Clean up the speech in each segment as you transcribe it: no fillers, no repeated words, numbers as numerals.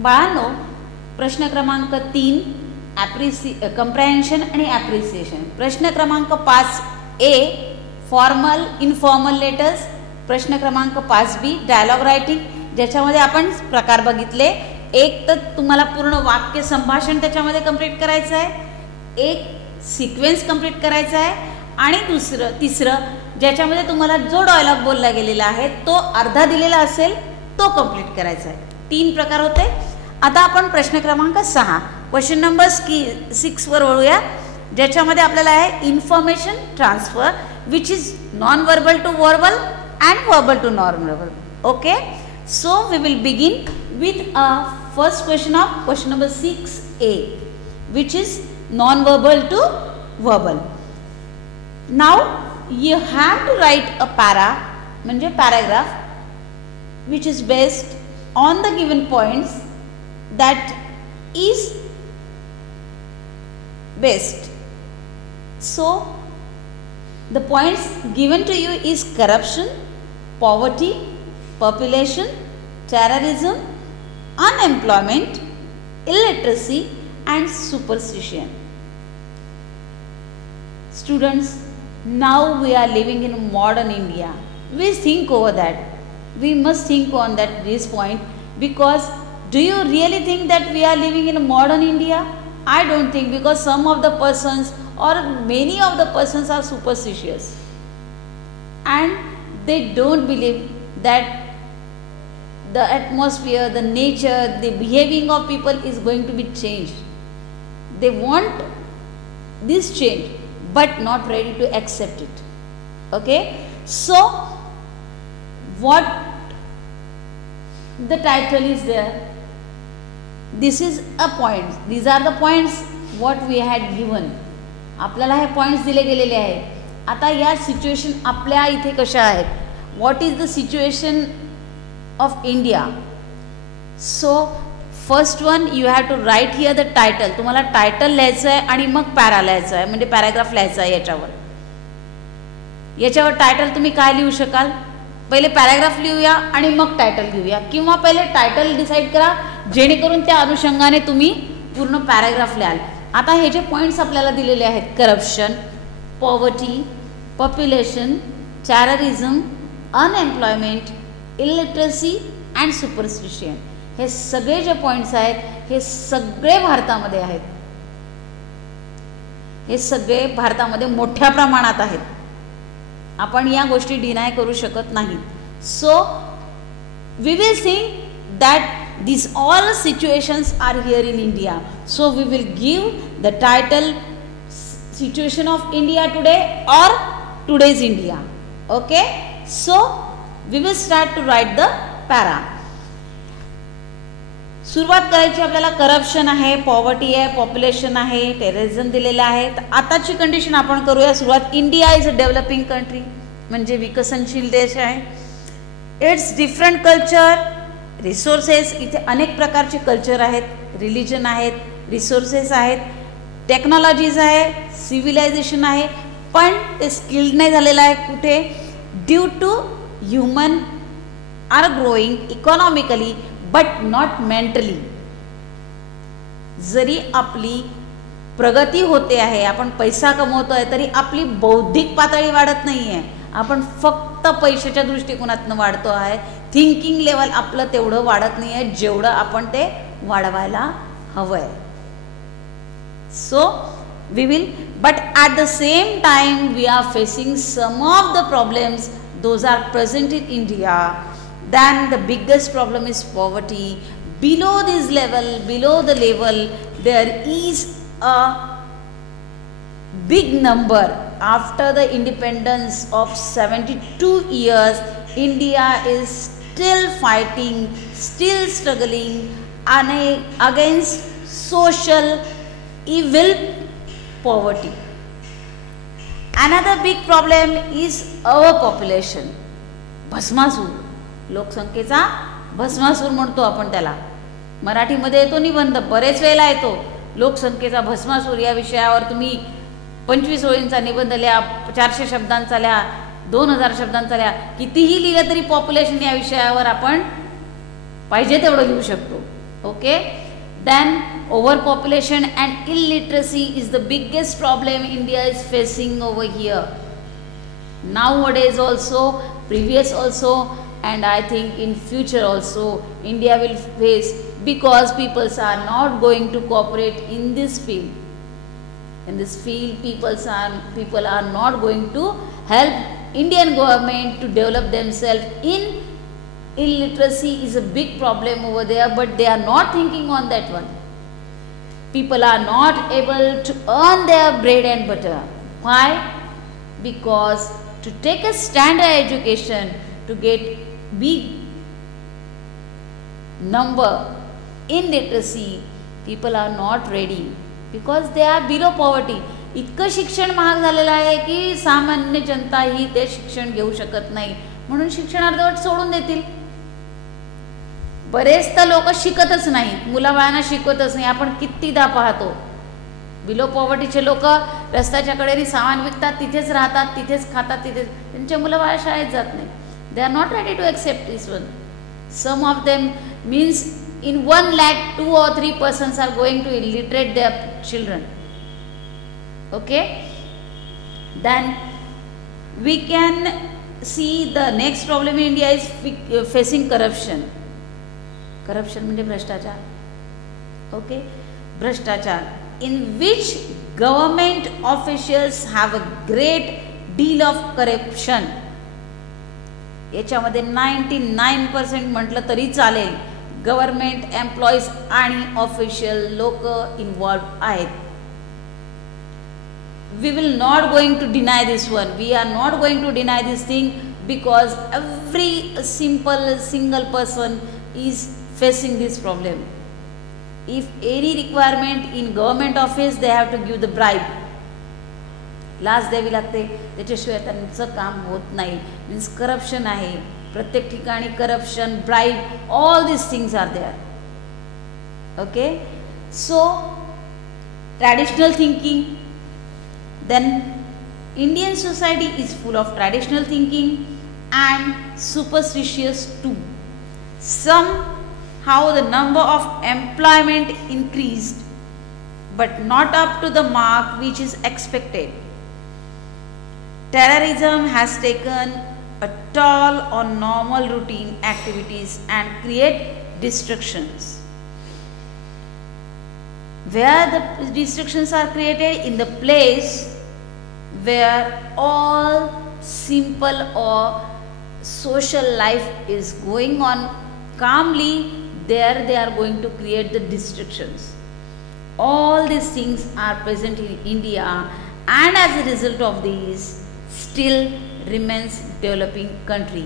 बाळांनो, प्रश्न क्रमांक 3 कम्प्रेहेन्शन आणि ॲप्रिसिएशन. प्रश्न क्रमांक 5 ए फॉर्मल इनफॉर्मल लेटर्स. प्रश्न क्रमांक 5 बी डायलॉग रायटिंग, ज्याच्यामध्ये आपण प्रकार बघितले. एक तर तुम्हाला पूर्ण वाक्य संभाषण त्याच्यामध्ये कंप्लीट करायचं आहे, एक सिक्वेन्स कंप्लीट करायचा आहे, आणि तिसरं ज्याच्यामध्ये तुम्हाला जो डायलॉग बोलला गेलेला आहे तो अर्धा दिलेला असेल तो कंप्लीट करायचा आहे. 3 प्रकार होते. आता आपण प्रश्न क्रमांक 6 क्वेश्चन नंबर 6 वर वळूया, ज्याच्यामध्ये आपल्याला आहे information transfer which is non verbal to verbal and verbal to non verbal. Okay, so we will begin with first question of question number 6A, which is non-verbal to verbal. Now you have to write a म्हणजे paragraph which is based on the given points that is based. So the points given to you is corruption, poverty, population, terrorism, unemployment, illiteracy and superstition. Students, now we are living in modern India. We think over that. We must think on this point, because do you really think that we are living in a modern India? I don't think, because some of the persons or many of the persons are superstitious and they don't believe that the atmosphere, the nature, the behaving of people is going to be changed. They want this change but not ready to accept it. Okay, so what the title is there, this is a point, these are the points what we had given. आपल्याला हे पॉइंट्स दिले गेलेले आहेत. आता या सिच्युएशन आपल्या इथे कशा आहेत, what is the situation of India. So first one you have to write here the title. तुम्हाला टायटल लिहायचं आहे आणि मग पॅरा लिहायचं आहे, म्हणजे पॅराग्राफ लिहायचा आहे. याच्यावर टायटल तुम्ही काय लिहू शकाल, पहिले पॅराग्राफ लिहूया आणि मग टायटल घेऊया, किंवा पहिले टायटल डिसाईड करा जेणेकरून त्या अनुषंगाने तुम्ही पूर्ण पॅराग्राफ लिहाल. आता हे जे पॉईंट्स आपल्याला दिलेले आहेत, corruption, poverty, population, terrorism, unemployment, illiteracy and superstition, हे सगळे जे पॉईंट्स आहेत हे सगळे भारतामध्ये आहेत. हे सगळे भारतामध्ये मोठ्या प्रमाणात आहेत. आपण या गोष्टी डिनाय करू शकत नाही. So we will think that these all situations are here in India. So we will give the title situation of India today or today's India. Okay, so we will start to write the para. सुरुवात करायची आपल्याला. करप्शन आहे, पॉवर्टी आहे, पॉप्युलेशन आहे, टेररिझम दिलेलं आहे. तर आताची कंडिशन आपण करूया सुरुवात. India is a developing country, म्हणजे विकसनशील देश आहे. इट्स डिफरंट कल्चर, रिसोर्सेस, इथे अनेक प्रकारचे कल्चर आहेत, रिलिजन आहेत, रिसोर्सेस आहेत, टेक्नॉलॉजीज आहे, सिव्हिलायझेशन आहे, पण ते स्किल्ड नाही झालेलं आहे. कुठे? Due to human are growing economically but not mentally. जरी आपली प्रगती होते आहे, आपण पैसा कमवतो आहे, तरी आपली बौद्धिक पातळी वाढत नाही आहे. आपण फक्त पैशाच्या दृष्टिकोनातून वाढतो आहे. थिंकिंग लेवल आपलं तेवढं वाढत नाही आहे जेवढं आपण ते वाढवायला हवं आहे. So we will, but at the same time we are facing some of the problems those are present in India. Then the biggest problem is poverty. Below this level, below the level, there is a big number. After the independence of 72 years, India is still fighting, still struggling against social evil, poverty. Another big problem is our population. Bhasmasur, लोकसंख्येचा भस्मासूर म्हणतो आपण त्याला. मराठीमध्ये येतो निबंध, बरेच वेळेला येतो. लोकसंख्येचा भस्मासूर या विषयावर तुम्ही 25 ओळींचा निबंध लिहा, 400 शब्दांचा लिहा, 2000 शब्दांचा लिहा, कितीही लिहिलं तरी पॉप्युलेशन या विषयावर आपण पाहिजे तेवढं लिहू शकतो. Okay. Then overpopulation and illiteracy is the biggest problem India is facing over here. Nowadays also, previous also, and I think in future also India will face, because people are not going to cooperate in this field. In this field, people are not going to help Indian government to develop themselves. In illiteracy is a big problem over there, but they are not thinking on that one. People are not able to earn their bread and butter. Why? Because to take a standard education, to get big number in literacy, people are not ready, because they are below poverty. इतकं शिक्षण महाग झालेलं आहे की सामान्य जनता ही ते शिक्षण घेऊ शकत नाही, म्हणून शिक्षण अर्धवट सोडून देतील. बरेच तर लोक शिकतच नाही, मुलाबाळांना शिकवतच नाही. आपण कितीदा पाहतो बिलो पॉवर्टीचे लोक रस्त्याच्या कडेने सामान विकतात, तिथेच राहतात, तिथेच खातात, तिथेच त्यांचे मुलं बाळ शाळेत जात नाही. They are not ready to accept this one. Some of them means in 1 lakh 2 or 3 persons are going to illiterate their children. Okay, then we can see the next problem in India is facing corruption. Corruption म्हणजे भ्रष्टाचार. Okay, भ्रष्टाचार in which government officials have a great deal of corruption. याच्यामध्ये 99% म्हटलं तरी चालेल government employees आणि official लोक involve आहेत. We will not going to deny this one. We are not going to deny this thing, because every single person is facing this problem. If any requirement in government office they have to give the bribe. लाच द्यावी लागते, त्याच्याशिवाय त्यांचं काम होत नाही. Means corruption आहे प्रत्येक ठिकाणी. Corruption, bribe, all this things are there. Okay, so traditional thinking. Then Indian society is full of traditional thinking and superstitious too. Somehow the number of employment increased, but not up to the mark which is expected. Terrorism has taken a toll on normal routine activities and create distractions. Where the distractions are created? In the place where all simple or social life is going on calmly, there they are going to create the distractions. All these things are present in India, and as a result of these, still remains developing country.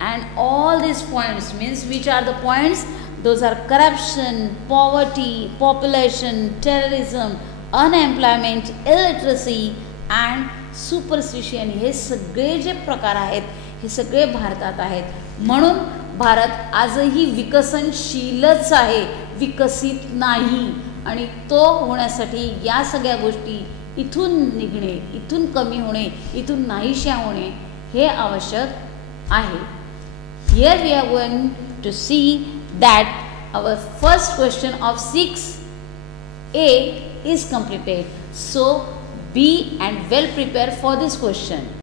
And all these points means, which are the points? Those are corruption, poverty, population, terrorism, unemployment, illiteracy and superstition. हे सगळे जे प्रकार आहेत हे सगळे भारतात आहेत. म्हणून भारत आजही विकसनशीलच आहे, विकसित नाही. आणि तो होण्यासाठी या सगळ्या गोष्टी इथून निघणे, इथून कमी होणे, इथून नाहीशा होणे हे आवश्यक आहे. Here we are going to see that our first question of 6A is completed. So be and well prepared for this question.